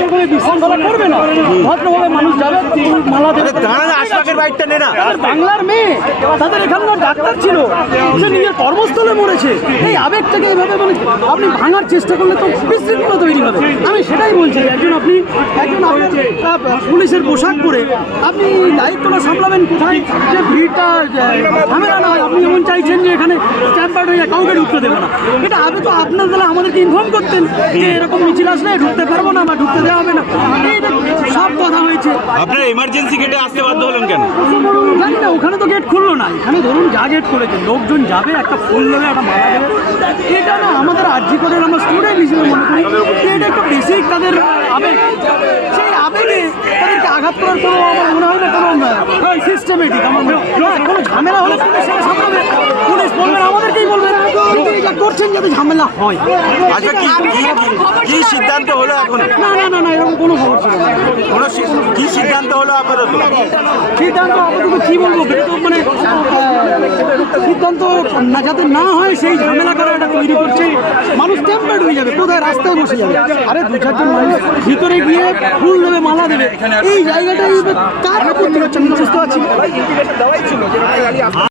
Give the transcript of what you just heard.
রকমের বিশৃঙ্খলা করবে না। ভদ্রভাবে মানুষ যাবে মালা দেবে। দাঁড়ালে বাইকটা নে না। বাংলার মেয়ে তাদের এখানকার ডাক্তার ছিল। সে নিজের কর্মস্থলে মরেছে। এই আবেগটাকে মানে আপনি ভাঙার চেষ্টা করলে তো বিশৃঙ্খলা তৈরি হবে। আমি সেটাই বলছি একজন আপনি একজন আপনার পুলিশের পোশাক পরে আপনি দায়িত্বটা সামলাবেন কোথায়? যে ভিড়টা ঝামেলা না আপনি যেমন চাইছেন যে এখানে হয়ে কাউকে ঢুকতে দেবে না। এটা আগে তো আপনার তাহলে আমাদেরকে ইনফর্ম করতেন যে এরকম মিছিল আসলে ঢুকতে পারব না বা ঢুকতে দেওয়া হবে না। সব কথা হয়েছে। আপনারা এমার্জেন্সি গেটে আসতে বাধ্য হলেন কেন? জানি না ওখানে তো গেট খুললো না। এখানে ধরুন যা গেট করেছে লোকজন যাবে একটা ফুল দেবে একটা মালা দেবে। এটা না আমাদের আর্জি করে আমরা স্টুডেন্ট হিসেবে মনে করি। এটা একটা বেসিক তাদের আবেগ। সেই আবেগে তাদেরকে আঘাত করার কোনো আমার মনে হয় না কোনো সিস্টেমেটিক আমার মনে হয় কোনো ঝামেলা হলে করছেন যাতে ঝামেলা হয়? আচ্ছা কি সিদ্ধান্ত হলো এখন? না না না না এরকম কোনো খবর ছিল না কোনো কি সিদ্ধান্ত হলো আপাতত? সিদ্ধান্ত আপাতত কি বলব? কিন্তু মানে সিদ্ধান্ত না যাতে না হয় সেই ঝামেলা করা একটা তৈরি করছে মানুষ টেম্পার্ড হয়ে যাবে কোথায় রাস্তায় বসে যাবে? আরে দু চারজন মানুষ ভিতরে গিয়ে ফুল দেবে মালা দেবে এই জায়গাটাই কার আপত্তি হচ্ছে? আমি বুঝতে পারছি।